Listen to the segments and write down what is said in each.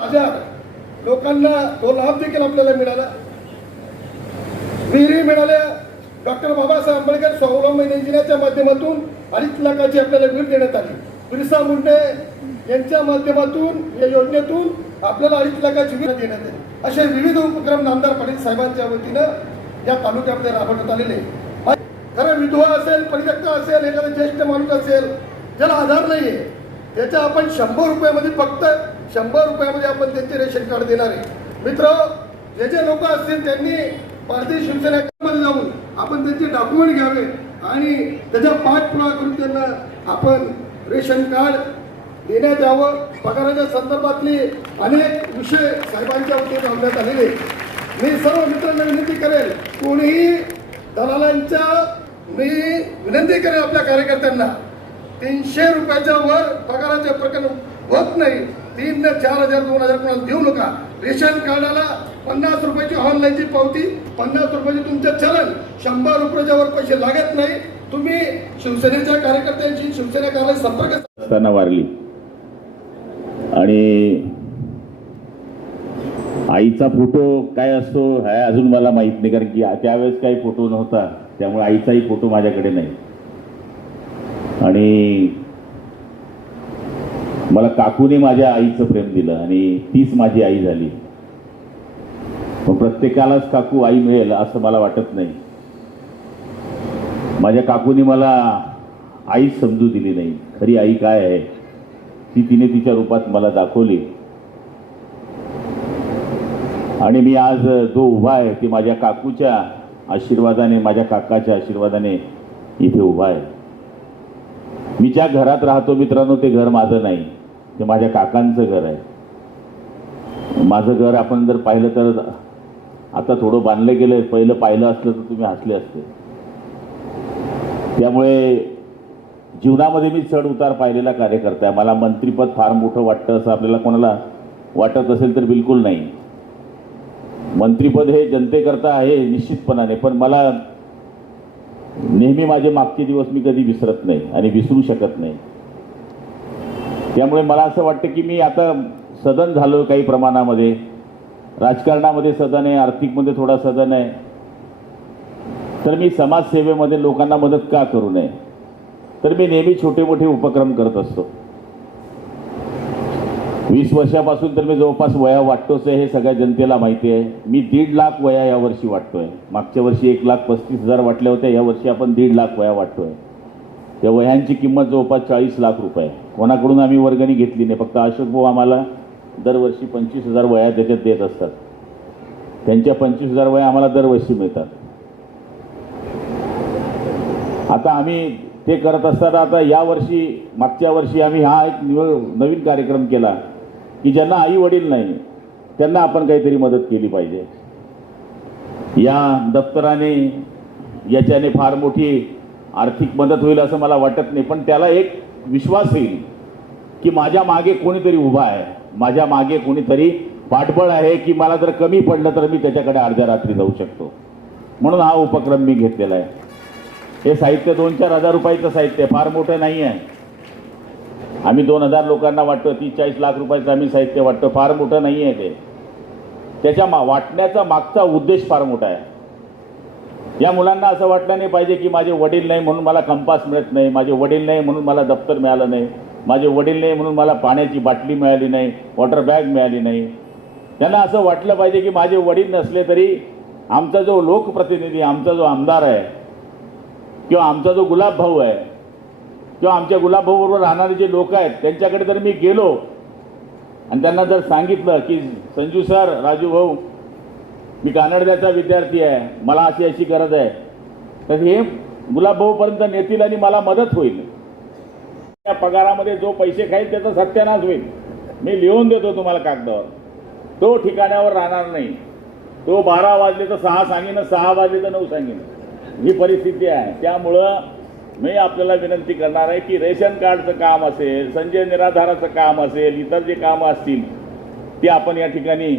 हजार लोकांना तो लाभ देखील आपल्याला मिळाला. विहिरी मिळाल्या. डॉक्टर बाबासाहेब आंबेडकर स्वावलंबन योजनेच्या माध्यमातून अडीच लाखाची आपल्याला भेट देण्यात आली. बिरसा मुंडे यांच्या माध्यमातून या योजनेतून आपल्याला अडीच लाखाची भेट देण्यात आली. असे विविध उपक्रम नामदार पाटील साहेबांच्या वतीनं या तालुक्यामध्ये राबवण्यात आलेले खरं विधवा असेल परित्यक्ता असेल एखादा ज्येष्ठ माणूस असेल ज्याला आधार नाहीये त्याच्या आपण शंभर रुपयामध्ये फक्त शंभर रुपयामध्ये आपण त्यांचे रेशन कार्ड देणार आहे. मित्र जे जे लोक असतील त्यांनी भारतीय शिवसेनामध्ये जाऊन आपण त्यांचे डॉक्युमेंट घ्यावे आणि त्याचा पाठपुरावा करून त्यांना आपण रेशन कार्ड देण्यात यावं. पगाराच्या संदर्भातली अनेक विषय साहेबांच्या वतीने आणण्यात आलेले मी सर्व मित्रांना विनंती करेल कोणीही दलालांच्या मी विनंती करेल आपल्या कार्यकर्त्यांना तीनशे रुपयाच्या वर पगाराचे प्रकरण होत नाही. तीन ते चार हजार दोन हजार कोणाला देऊ नका. रेशन कार्डाला पन्नास रुपयाची ऑनलाईनची पावती पन्नास रुपयाची तुमचं चलन. शंभर रुपयाच्या वर पैसे लागत नाही. तुम्ही शिवसेनेच्या कार्यकर्त्यांशी शिवसेना कार्यालय संपर्क असताना वारली. आणि आईचा फोटो काय असतो हे अजून मला माहीत नाही कारण की त्यावेळेस काही फोटो नव्हता. त्यामुळे आईचाही फोटो माझ्याकडे नाही. आणि मला काकूने माझ्या आईचं प्रेम दिलं आणि तीच माझी आई झाली. मग प्रत्येकालाच काकू आई मिळेल असं मला वाटत नाही. माझ्या काकूने मला आईच समजू दिली नाही. खरी आई काय आहे? ती तिने तिच्या रूपात मला दाखवली. आणि मी आज जो उभा आहे ती माझ्या काकूच्या आशीर्वादाने माझ्या काकाच्या आशीर्वादाने इथे उभा आहे. मी ज्या घरात राहतो मित्रांनो ते घर माझं नाही. ते माझ्या काकांचं घर आहे. माझं घर आपण जर पाहिलं तर आता थोडं बांधलं गेलं पहिलं पाहिलं असलं तर तुम्ही हसले असते. त्यामुळे जीवनामध्ये मी चढ उतार पाहिलेला कार्यकर्ता आहे. मला मंत्रीपद फार मोठं वाटतं असं आपल्याला कोणाला वाटत असेल तर बिलकुल नाही. मंत्रीपद हे जनतेकरता आहे निश्चितपणाने पण मला नेहमी माझे मागचे दिवस मी कधी विसरत नाही आणि विसरू शकत नाही. त्यामुळे मला असं वाटतं की मी आता सदन झालो काही प्रमाणामध्ये. राजकारणामध्ये सदन आहे आर्थिकमध्ये थोडा सदन आहे. तर मी समाजसेवेमध्ये लोकांना मदत का करू नये? तर मी नेहमी छोटे मोठे उपक्रम करत असतो. वीस वर्षापासून तर मी जवळपास वया वाटतोच आहे हे सगळ्या जनतेला माहिती आहे. मी दीड लाख वया यावर्षी वाटतोय. मागच्या वर्षी एक लाख पस्तीस हजार वाटल्या होत्या यावर्षी आपण दीड लाख वया वाटतोय. त्या वह्यांची किंमत जवळपास चाळीस लाख रुपये कोणाकडून आम्ही वर्गणी घेतली नाही फक्त अशोक भाऊ आम्हाला दरवर्षी पंचवीस हजार वया त्याच्यात देत असतात. त्यांच्या पंचवीस हजार वया आम्हाला दरवर्षी मिळतात. आता आम्ही ते करत असताना आता यावर्षी मागच्या वर्षी आम्ही हा एक नवीन कार्यक्रम केला की ज्यांना आई वडील नाही त्यांना आपण काहीतरी मदत केली पाहिजे. या दप्तराने याच्याने फार मोठी आर्थिक मदत होईल असं मला वाटत नाही. पण त्याला एक विश्वास येईल की माझ्या मागे कोणीतरी उभा आहे. माझ्या मागे कोणीतरी पाठबळ आहे की मला जर कमी पडलं तर मी त्याच्याकडे अर्ध्या रात्री जाऊ शकतो. म्हणून हा उपक्रम मी घेतलेला आहे. हे साहित्य दोन चार हजार रुपयाचं साहित्य फार मोठं नाही आहे. आम्ही दोन हजार लोकांना वाटतो तीस चाळीस लाख रुपयाचं आम्ही साहित्य वाटतो. फार मोठं नाही आहे ते. त्याच्या मा वाटण्याचा मागचा उद्देश फार मोठा आहे. या मुलांना असं वाटलं नाही पाहिजे की माझे वडील नाही म्हणून मला कंपास मिळत नाही माझे वडील नाही म्हणून मला दप्तर मिळालं नाही माझे वडील नाही म्हणून मला पाण्याची बाटली मिळाली नाही वॉटर बॅग मिळाली नाही. त्यांना असं वाटलं पाहिजे की माझे वडील नसले तरी आमचा जो लोकप्रतिनिधी आमचा जो आमदार आहे किंवा आमचा जो गुलाब भाऊ आहे किंवा आमच्या गुलाबभाऊबरोबर राहणारे जे लोक आहेत त्यांच्याकडे जर मी गेलो आणि त्यांना जर सांगितलं की संजू सर राजू भाऊ मी कानडद्याचा विद्यार्थी आहे. मला अशी अशी गरज आहे. तर हे गुलाबभाऊपर्यंत नेतील आणि मला मदत होईल. त्या पगारामध्ये जो पैसे खाईल त्याचा सत्यानाश होईल. मी लिहून देतो तुम्हाला कागदावर. तो ठिकाणावर राहणार नाही. तो बारा वाजले तर सहा सांगेन सहा वाजले तर नऊ सांगेन. ही परिस्थिती आहे. त्यामुळं मी आपल्याला विनंती करणार आहे की रेशन कार्डचं काम असेल संजय निराधाराचं काम असेल इतर जे कामं असतील ती आपण या ठिकाणी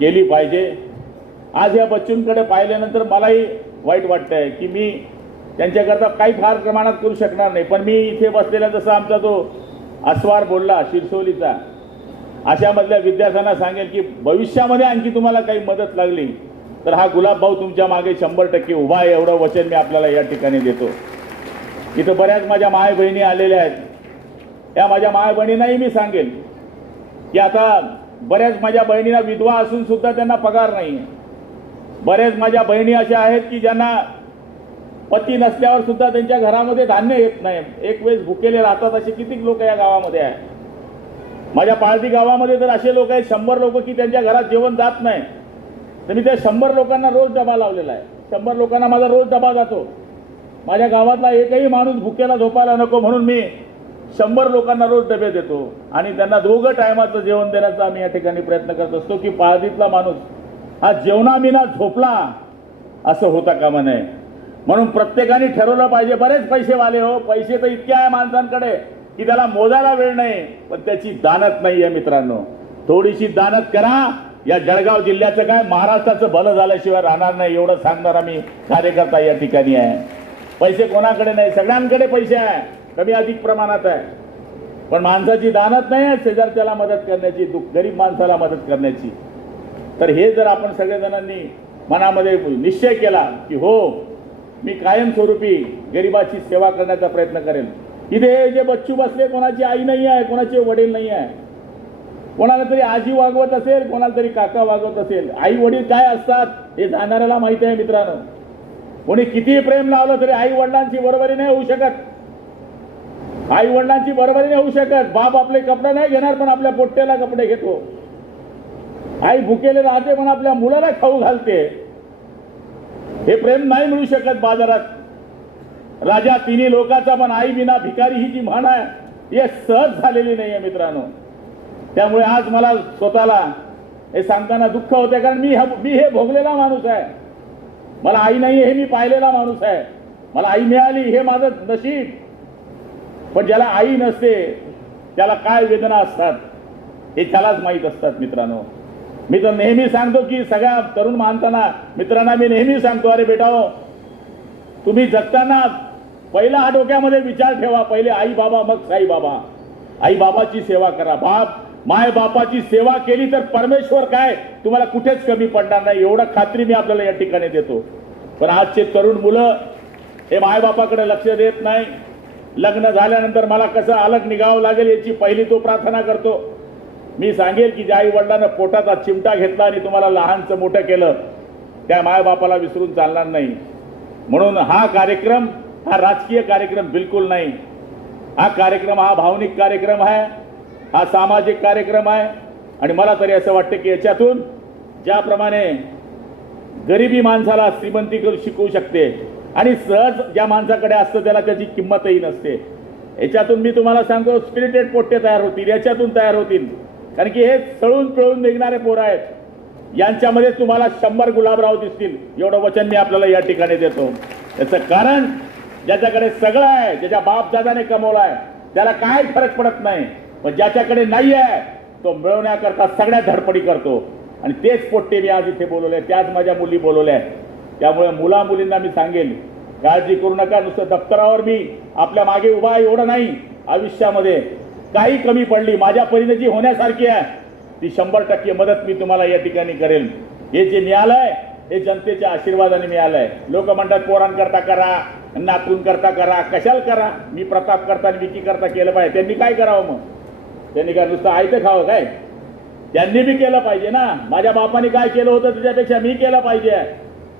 केली पाहिजे. आज या बच्चूंकडे पाहिल्यानंतर मलाही वाईट वाटतंय की मी त्यांच्याकरता काही फार प्रमाणात करू शकणार नाही. पण मी इथे बसलेला जसा आमचा तो अस्वार बोलला शिरसोलीचा अशामधल्या विद्यार्थ्यांना सांगेल की भविष्यामध्ये आणखी तुम्हाला काही मदत लागली तर हा गुलाबभाऊ तुमच्या मागे शंभर टक्के उभा आहे एवढं वचन मी आपल्याला या ठिकाणी देतो. इथं बऱ्याच माझ्या माय बहिणी आलेल्या आहेत. या माझ्या माय बहिणींनाही मी सांगेल की आता बऱ्याच माझ्या बहिणींना विधवा असून सुद्धा त्यांना पगार नाही बऱ्याच माझ्या बहिणी अशा आहेत की ज्यांना पती नसल्यावर सुद्धा त्यांच्या घरामध्ये धान्य येत नाही. एक वेळेस भुकेले राहतात असे किती लोक या गावामध्ये आहे माझ्या पाळती गावामध्ये तर असे लोक आहेत शंभर लोक की त्यांच्या घरात जेवण जात नाही. तर मी त्या शंभर लोकांना रोज डबा लावलेला आहे. शंभर लोकांना माझा रोज डबा जातो. माझ्या गावातला एकही माणूस भुकेला झोपायला नको म्हणून मी शंभर लोकांना रोज डबे देतो. आणि त्यांना दोघं टायमाचं जेवण देण्याचा आम्ही या ठिकाणी प्रयत्न करत असतो की पाळतीतला माणूस हा जेवणामिना झोपला असं होता कामा नये म्हणून प्रत्येकाने ठरवलं पाहिजे बरेच पैसे वाले हो पैसे तर इतके आहे माणसांकडे की त्याला मोजायला वेळ नाही पण त्याची दानत नाही आहे मित्रांनो. थोडीशी दानत करा या जळगाव जिल्ह्याचं काय महाराष्ट्राचं भलं झाल्याशिवाय राहणार नाही एवढं सांगणार आम्ही कार्यकर्ता या ठिकाणी आहे. पैसे कोणाकडे नाही सगळ्यांकडे पैसे आहे कमी अधिक प्रमाणात आहे. पण माणसाची दानत नाही आहे शेजारच्याला मदत करण्याची दुःख गरीब माणसाला मदत करण्याची. तर हे जर आपण सगळेजणांनी मनामध्ये निश्चय केला की हो मी कायमस्वरूपी गरिबाची सेवा करण्याचा प्रयत्न करेन. इथे जे बच्चू बसले कोणाची आई नाही आहे कोणाचे वडील नाही आहे. कोणाला तरी आजी वागवत असेल कोणाला तरी काका वागवत असेल. आई वडील काय असतात हे जाणाऱ्याला माहिती आहे मित्रांनो. कोणी कितीही प्रेम लावलं तरी आई वडिलांची बरोबरी नाही होऊ शकत. आई वडिलांची बरोबरी नाही होऊ शकत. बाप आपले कपडे नाही घेणार पण आपल्या पोट्ट्याला कपडे घेतो. आई भुकेले राहते पण आपल्या मुलाला खाऊ घालते. हे प्रेम नाही मिळू शकत बाजारात. राजा तिन्ही लोकाचा पण आई विना भिकारी ही जी म्हण आहे हे सहज झालेली नाही आहे मित्रांनो. त्यामुळे आज मला स्वतःला हे सांगताना दुःख होते कारण मी मी हे भोगलेला माणूस आहे. मला आई नाही हे मी पाहिलेला माणूस आहे. मला आई मिळाली हे माझं नशीब. पण ज्याला आई नसते त्याला काय वेदना असतात हे त्यालाच माहीत असतात मित्रांनो. मी तर नेहमी सांगतो की सगळ्या तरुण माणसांना मित्रांना मी नेहमी सांगतो अरे बेटा तुम्ही जगताना पहिला हा डोक्यामध्ये विचार ठेवा. पहिले आई बाबा मग साई बाबा. आई बाबाची सेवा करा. बाप माय बापाची सेवा केली तर परमेश्वर काय? तुम्हाला कुठेच कमी पडणार नाही. एवढं खात्री मी आपल्याला या ठिकाणी देतो. पण आजचे तरुण मुलं हे मायबापाकडे लक्ष देत नाही. लग्न झाल्यानंतर मला कसं अलग निघावं लागेल याची पहिली तो प्रार्थना करतो. मी सांगेल की ज्या आई वडिलांना पोटाचा चिमटा घेतला आणि तुम्हाला लहानचं मोठं केलं त्या मायबापाला विसरून चालणार नाही. म्हणून हा कार्यक्रम हा राजकीय कार्यक्रम बिलकुल नाही. हा कार्यक्रम हा भावनिक कार्यक्रम आहे हा सामाजिक कार्यक्रम आहे. आणि मला तरी असं वाटतं की याच्यातून ज्याप्रमाणे गरिबी माणसाला श्रीमंती करू शिकवू शकते आणि सहज ज्या माणसाकडे असतं त्याला त्याची किंमतही नसते. याच्यातून मी तुम्हाला सांगतो स्पिरिटेड पोट्टे तयार होतील याच्यातून तयार होतील. कारण की हे सळून पिळून निघणारे पोरं आहेत. यांच्यामध्ये तुम्हाला शंभर गुलाबराव दिसतील. एवढं वचन मी आपल्याला या ठिकाणी देतो. त्याचं कारण ज्याच्याकडे सगळं आहे ज्याच्या बापदादाने कमवलं आहे त्याला काय फरक पडत नाही. पण ज्याच्याकडे नाही आहे तो मिळवण्याकरता सगळ्या धडपडी करतो. आणि तेच पोट्टे मी आज इथे बोलवले त्याच माझ्या मुली बोलवल्या आहेत. त्यामुळे मुला मुलींना मी सांगेन काळजी करू नका. नुसतं दप्तरावर मी आपल्या मागे उभा आहे एवढं नाही. आयुष्यामध्ये काही कमी पडली. माझ्या परीने जी होण्यासारखी आहे ती शंभर टक्के मदत मी तुम्हाला या ठिकाणी करेल हे जे मिळालंय हे जनतेच्या आशीर्वादाने मिळालंय लोक म्हणतात पोरांकरता करा नातून करता करा कशाला करा? मी प्रताप करता आणि विकी करता केलं पाहिजे. त्यांनी काय करावं मग? त्यांनी काय नुसतं आयतं खावं काय? त्यांनी बी केलं पाहिजे ना. माझ्या बापाने काय केलं होतं त्याच्यापेक्षा मी केलं पाहिजे.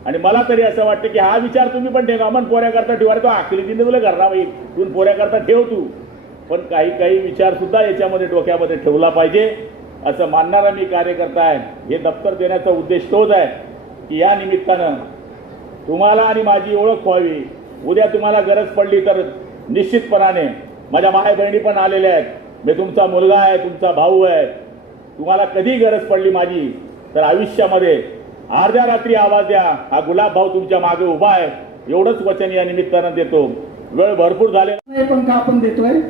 आणि मला तरी असं वाटतं की हा विचार तुम्ही पण ठेवा. मन पोऱ्याकरता ठेवा. तो आखली दिले तुला घरला होईल तू पोऱ्याकरता ठेव तू. पण काही काही विचार सुद्धा याच्यामध्ये डोक्यामध्ये ठेवला पाहिजे. असं मानणारा मी कार्यकर्ता आहे. हे दप्तर देण्याचा उद्देश तोच आहे की या निमित्तानं तुम्हाला आणि माझी ओळख व्हावी. उद्या तुम्हाला गरज पडली तर निश्चितपणाने माझ्या माय बहिणी पण आलेल्या आहेत. मी तुमचा मुलगा आहे तुमचा भाऊ आहे. तुम्हाला कधी गरज पडली माझी तर आयुष्यामध्ये अर्ध्या रात्री आवाज द्या. हा गुलाब भाऊ तुमच्या मागे उभा आहे. एवढंच वचन या निमित्तानं देतो. वेळ भरपूर झाले. पण का आपण देतोय?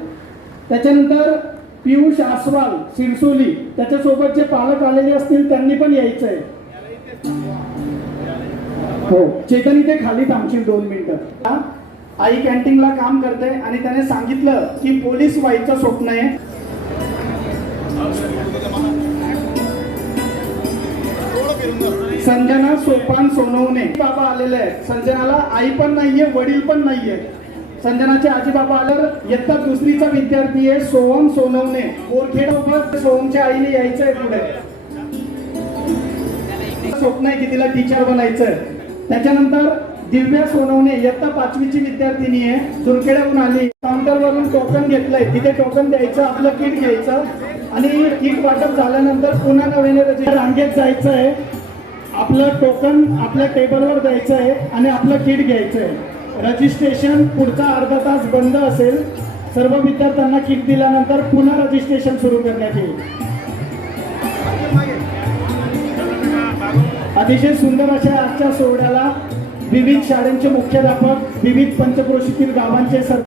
त्याच्यानंतर पियुष आसवाल सिरसोली त्याच्यासोबत जे पालक आलेले असतील त्यांनी पण यायचं आहे हो चेतन इथे खाली थांबशील दोन मिनिटं. आई कॅन्टीनला काम करते आणि त्याने सांगितलं की पोलीस व्हायचं स्वप्न आहे. संजना सोपान सोनवणे. बाबा आलेले आहेत. संजनाला आई पण नाहीये वडील पण नाहीये. संजनाचे आजी बाबा आल्यावर इयत्ता दुसरीचा विद्यार्थी आहे सोहम सोनवणे. बोरखेड सोहमच्या आईने यायचंय पुढे. स्वप्न आहे की तिला टीचर बनायचंय. त्याच्यानंतर दिव्या सोनवणे इयत्ता पाचवीची विद्यार्थिनी आहे दुर्खेड्याहून आली. काउंटरवरून टोकन घेतलंय. तिथे टोकन द्यायचं आपलं किट घ्यायचं. आणि किट वाटप झाल्यानंतर पुन्हा नवीन रजिस्टर रांगेत जायचं आहे आपलं टोकन आपल्या टेबलवर द्यायचं आहे आणि आपलं किट घ्यायचं आहे रजिस्ट्रेशन पुढचा अर्धा तास बंद असेल सर्व विद्यार्थ्यांना किट दिल्यानंतर पुन्हा रजिस्ट्रेशन सुरू करण्यात येईल. अतिशय सुंदर अशा आजच्या सोहळ्याला विविध शाळांचे मुख्याध्यापक विविध पंचक्रोशीतील गावांचे सर